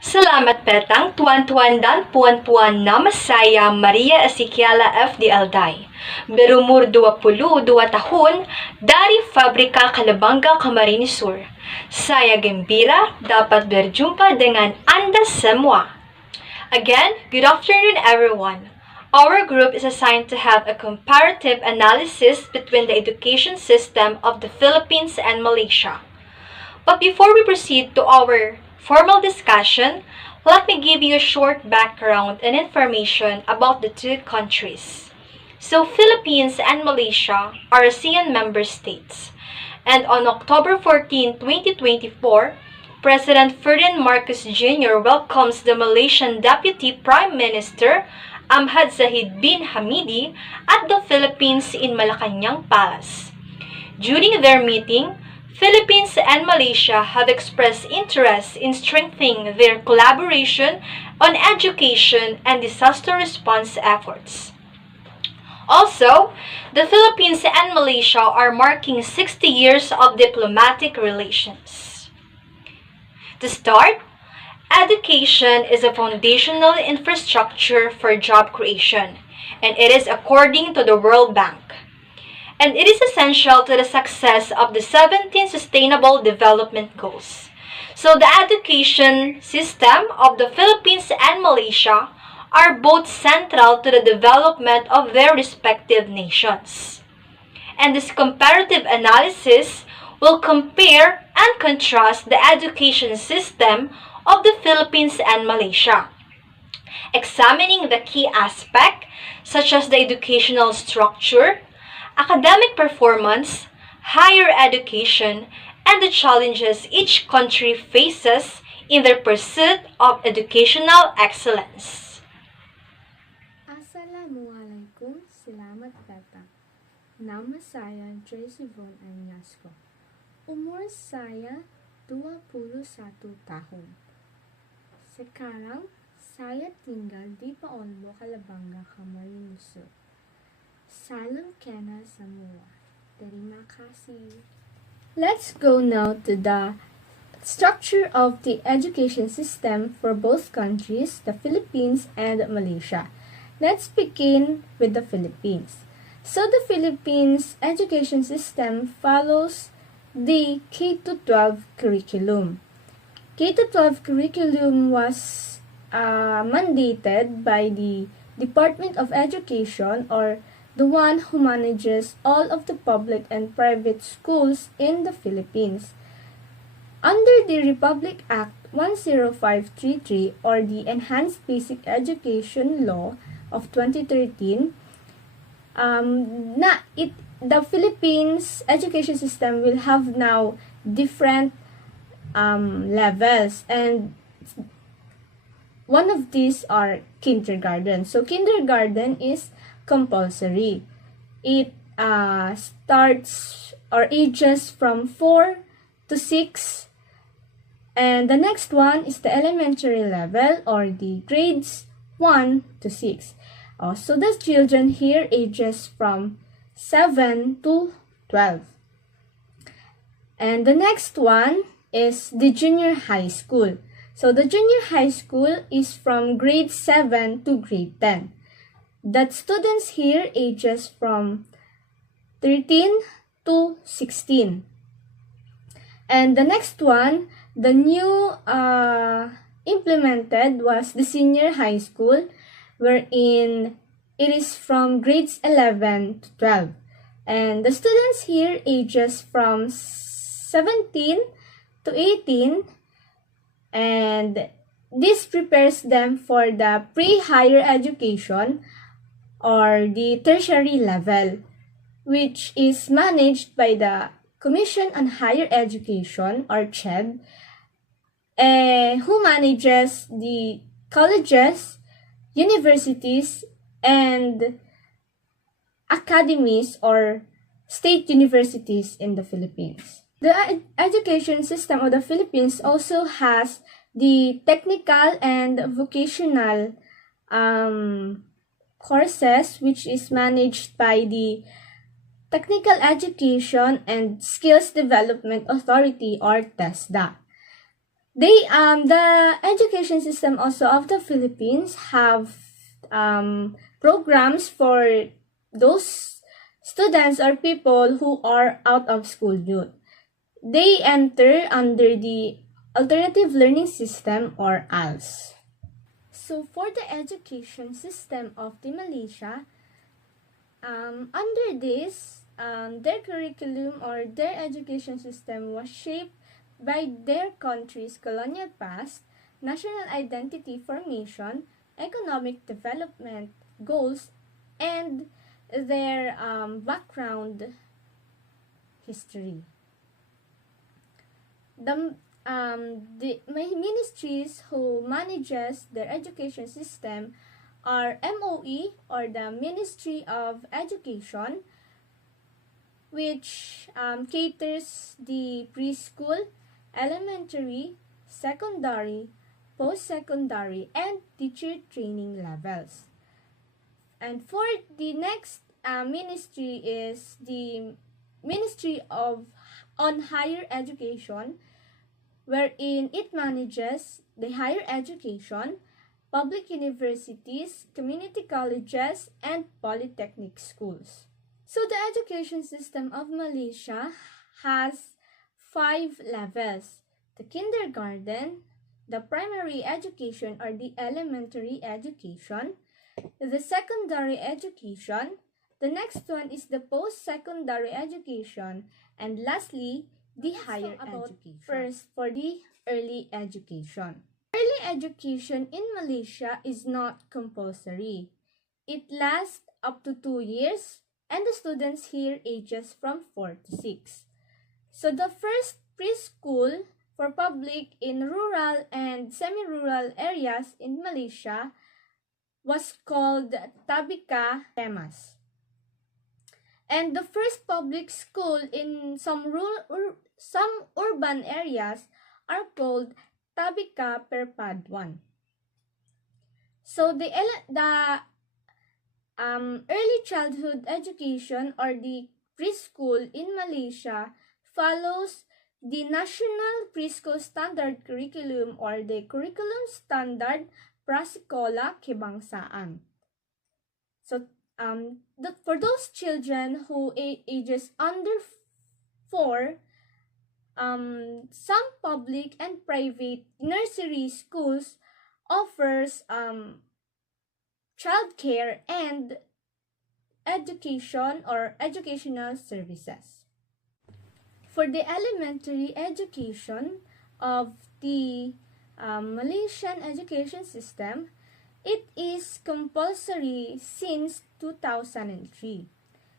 Salamat petang tuan-tuan dan puan-puan nama saya Maria Ezekiela F. Alday. Berumur 22 tahun dari Fabrika Calabanga, Camarines Sur. Saya gembira dapat berjumpa dengan Anda semua. Again, good afternoon everyone. Our group is assigned to have a comparative analysis between the education system of the Philippines and Malaysia. But before we proceed to our formal discussion, let me give you a short background and information about the two countries. So, Philippines and Malaysia are ASEAN member states. And on October 14, 2024, President Ferdinand Marcos Jr. welcomes the Malaysian Deputy Prime Minister Ahmad Zahid bin Hamidi at the Philippines in Malacanang Palace. During their meeting, Philippines and Malaysia have expressed interest in strengthening their collaboration on education and disaster response efforts. Also, the Philippines and Malaysia are marking 60 years of diplomatic relations. To start, education is a foundational infrastructure for job creation, and it is according to the World Bank. And it is essential to the success of the 17 Sustainable Development Goals. So the education system of the Philippines and Malaysia are both central to the development of their respective nations. And this comparative analysis will compare and contrast the education system of the Philippines and Malaysia, examining the key aspects such as the educational structure, academic performance, higher education, and the challenges each country faces in their pursuit of educational excellence. Assalamualaikum, selamat datang. Nama saya Tracy Von Agnasco. Umur saya 21 tahun. Sekarang saya tinggal di Paolbo, Calabanga, Camarines Sur. Salam kenal semua. Terima kasih. Let's go now to the structure of the education system for both countries, the Philippines and Malaysia. Let's begin with the Philippines. So the Philippines education system follows the K-12 curriculum. K-12 curriculum was mandated by the Department of Education, or the one who manages all of the public and private schools in the Philippines. Under the Republic Act 10533, or the Enhanced Basic Education Law of 2013, the Philippines education system will have now different levels, and one of these are kindergarten. So kindergarten is compulsory. It starts or ages from 4 to 6, and the next one is the elementary level, or the grades 1 to 6. So the children here ages from 7 to 12. And the next one is the junior high school. So the junior high school is from grade 7 to grade 10. That students here ages from 13 to 16. And the next one, the new implemented was the senior high school, wherein it is from grades 11 to 12. And the students here ages from 17 to 18, and this prepares them for the pre-higher education, or the tertiary level, which is managed by the Commission on Higher Education, or CHED, who manages the colleges, universities, and academies or state universities in the Philippines. The education system of the Philippines also has the technical and vocational courses, which is managed by the Technical Education and Skills Development Authority, or TESDA. The education system also of the Philippines have programs for those students or people who are out of school youth. They enter under the Alternative Learning System or ALS. So for the education system of the Malaysia, under this, their curriculum or their education system was shaped by their country's colonial past, national identity formation, economic development goals, and their background history. The ministries who manages their education system are MOE or the Ministry of Education, which caters the preschool, elementary, secondary, post-secondary, and teacher training levels. And for the next ministry is the Ministry of on Higher Education, wherein it manages the higher education, public universities, community colleges, and polytechnic schools. So the education system of Malaysia has 5 levels: the kindergarten, the primary education or the elementary education, the secondary education, the next one is the post-secondary education, and lastly, the higher education. First, for the early education. Early education in Malaysia is not compulsory. It lasts up to 2 years, and the students here ages from 4 to 6. So the first preschool for public in rural and semi-rural areas in Malaysia was called Tabika Temas. And the first public school in some urban areas are called Tabika Perpaduan. So the early childhood education or the preschool in Malaysia follows the National Preschool Standard Curriculum or the Curriculum Standard Prasekolah Kebangsaan. So for those children who ages under 4, some public and private nursery schools offers childcare and education or educational services. For the elementary education of the Malaysian education system, it is compulsory since 2003.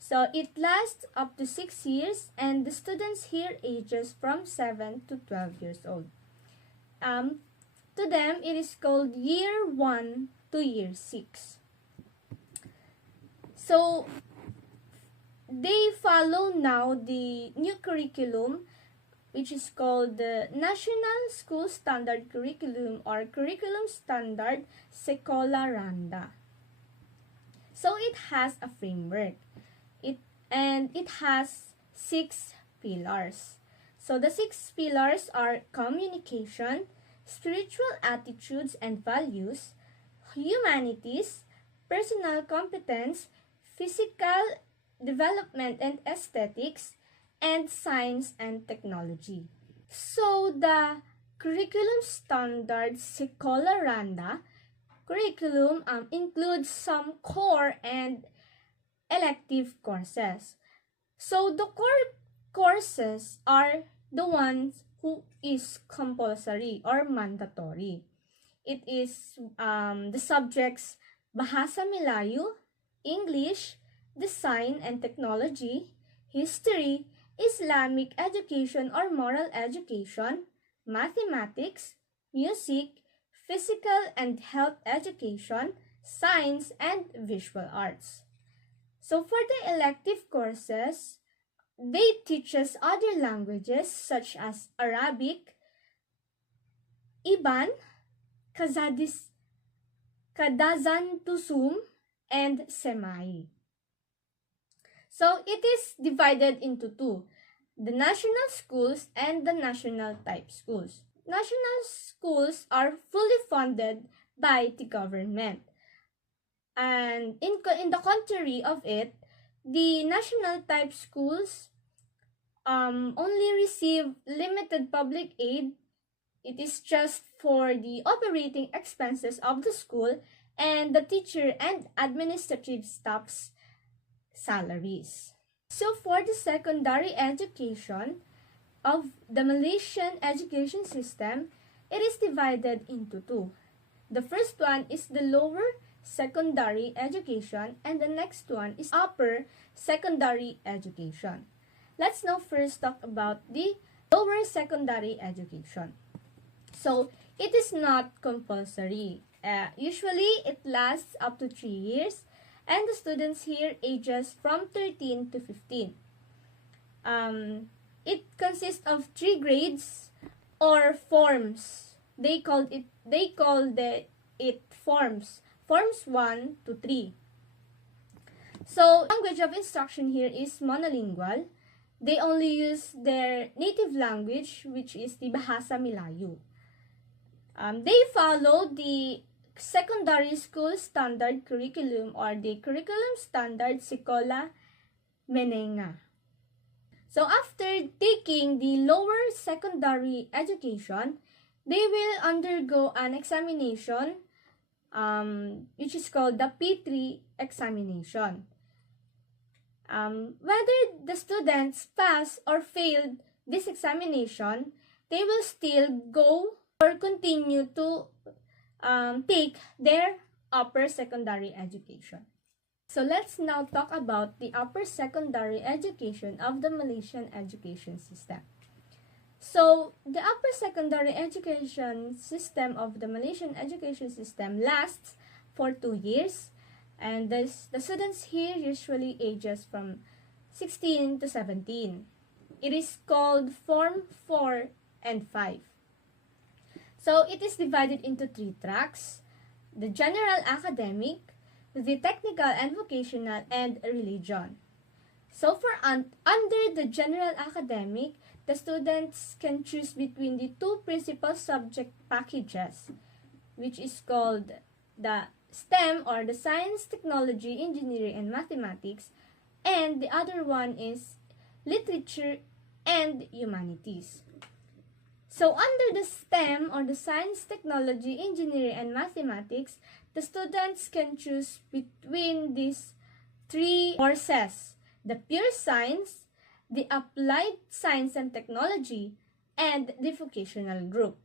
So it lasts up to 6 years, and the students here ages from 7 to 12 years old. To them, it is called year 1 to year 6. So they follow now the new curriculum, which is called the National School Standard Curriculum or Curriculum Standard Sekolah Randa. So it has a framework. It has 6 pillars. So the 6 pillars are communication, spiritual attitudes and values, humanities, personal competence, physical development and aesthetics, and science and technology. So the curriculum standard Sekolah Randa curriculum includes some core and elective courses. So the core courses are the ones who is compulsory or mandatory. It is the subjects Bahasa Melayu, English, Design and Technology, History, Islamic education or moral education, mathematics, music, physical and health education, science, and visual arts. So for the elective courses, they teach us other languages such as Arabic, Iban, Kadazantusum, and Semai. So it is divided into 2, the national schools and the national type schools. national schools are fully funded by the government. And in the contrary of it, the national type schools only receive limited public aid. It is just for the operating expenses of the school and the teacher and administrative staff's salaries. So for the secondary education of the Malaysian education system, it is divided into two. The first one is the lower secondary education and the next one is upper secondary education. Let's now first talk about the lower secondary education. So, it is not compulsory. Usually, it lasts up to 3 years and the students here ages from 13 to 15. It consists of 3 grades or forms. They called it forms. Forms 1 to 3. So, language of instruction here is monolingual. They only use their native language, which is the Bahasa Melayu. They follow the secondary school standard curriculum or the curriculum standard Sekolah Menengah. So after taking the lower secondary education, they will undergo an examination which is called the P3 examination. Whether the students pass or failed this examination, they will still go or continue to take their upper secondary education. So let's now talk about the upper secondary education of the Malaysian education system. So the upper secondary education system of the Malaysian education system lasts for 2 years, and the students here usually ages from 16 to 17. It is called Form 4 and 5. So it is divided into 3 tracks: the general academic, the technical and vocational, and religion. So for under the general academic, the students can choose between the 2 principal subject packages, which is called the STEM or the Science, Technology, Engineering, and Mathematics, and the other one is Literature and Humanities. So under the STEM or the Science, Technology, Engineering, and Mathematics, the students can choose between these 3 courses: the pure science, the applied science and technology, and the vocational group.